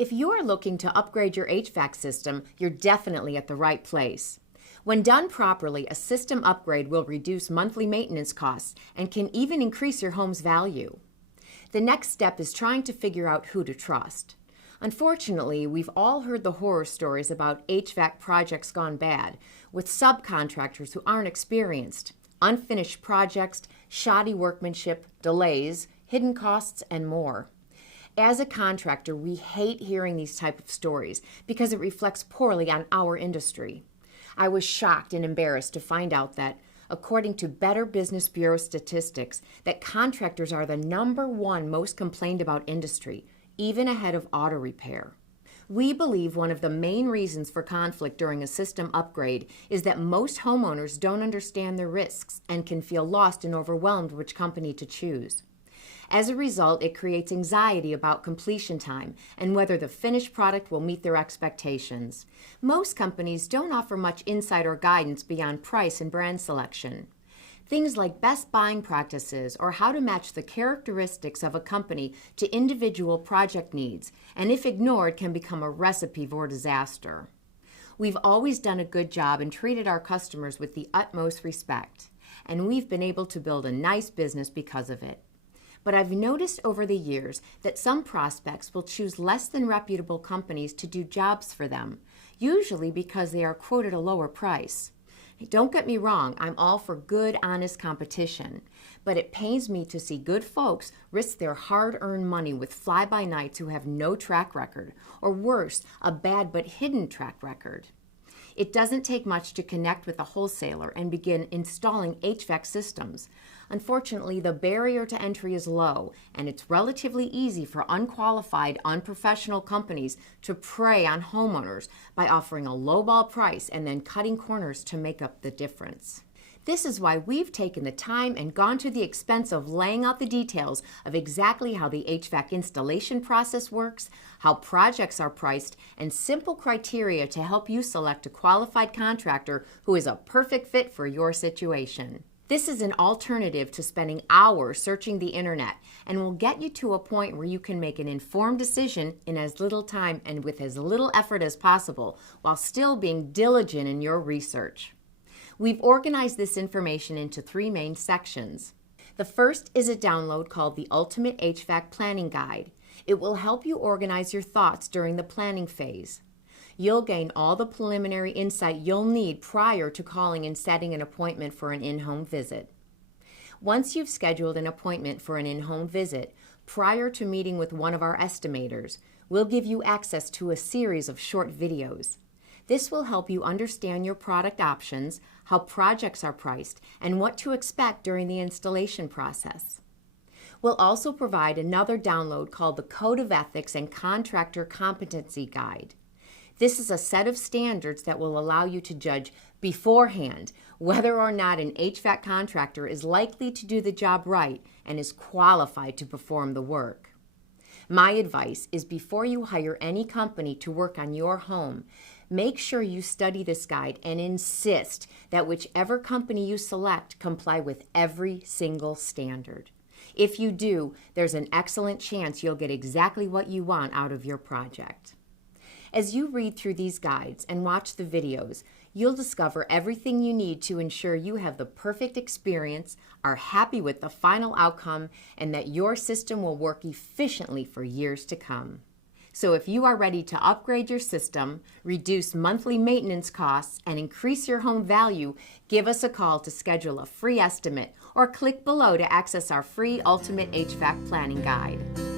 If you're looking to upgrade your HVAC system, you're definitely at the right place. When done properly, a system upgrade will reduce monthly maintenance costs and can even increase your home's value. The next step is trying to figure out who to trust. Unfortunately, we've all heard the horror stories about HVAC projects gone bad, with subcontractors who aren't experienced, unfinished projects, shoddy workmanship, delays, hidden costs, and more. As a contractor, we hate hearing these type of stories because it reflects poorly on our industry. I was shocked and embarrassed to find out that, according to Better Business Bureau statistics, that contractors are the #1 most complained about industry, even ahead of auto repair. We believe one of the main reasons for conflict during a system upgrade is that most homeowners don't understand their risks and can feel lost and overwhelmed which company to choose. As a result, it creates anxiety about completion time and whether the finished product will meet their expectations. Most companies don't offer much insight or guidance beyond price and brand selection. Things like best buying practices or how to match the characteristics of a company to individual project needs, and if ignored, can become a recipe for disaster. We've always done a good job and treated our customers with the utmost respect, and we've been able to build a nice business because of it. But I've noticed over the years that some prospects will choose less than reputable companies to do jobs for them, usually because they are quoted a lower price. Don't get me wrong, I'm all for good, honest competition, but it pains me to see good folks risk their hard-earned money with fly-by-nights who have no track record, or worse, a bad but hidden track record. It doesn't take much to connect with a wholesaler and begin installing HVAC systems. Unfortunately, the barrier to entry is low, and it's relatively easy for unqualified, unprofessional companies to prey on homeowners by offering a lowball price and then cutting corners to make up the difference. This is why we've taken the time and gone to the expense of laying out the details of exactly how the HVAC installation process works, how projects are priced, and simple criteria to help you select a qualified contractor who is a perfect fit for your situation. This is an alternative to spending hours searching the internet and will get you to a point where you can make an informed decision in as little time and with as little effort as possible while still being diligent in your research. We've organized this information into 3 main sections. The first is a download called the Ultimate HVAC Planning Guide. It will help you organize your thoughts during the planning phase. You'll gain all the preliminary insight you'll need prior to calling and setting an appointment for an in-home visit. Once you've scheduled an appointment for an in-home visit, prior to meeting with one of our estimators, we'll give you access to a series of short videos. This will help you understand your product options, how projects are priced, and what to expect during the installation process. We'll also provide another download called the Code of Ethics and Contractor Competency Guide. This is a set of standards that will allow you to judge beforehand whether or not an HVAC contractor is likely to do the job right and is qualified to perform the work. My advice is before you hire any company to work on your home, make sure you study this guide and insist that whichever company you select comply with every single standard. If you do, there's an excellent chance you'll get exactly what you want out of your project. As you read through these guides and watch the videos, you'll discover everything you need to ensure you have the perfect experience, are happy with the final outcome, and that your system will work efficiently for years to come. So if you are ready to upgrade your system, reduce monthly maintenance costs, and increase your home value, give us a call to schedule a free estimate or click below to access our free Ultimate HVAC Planning Guide.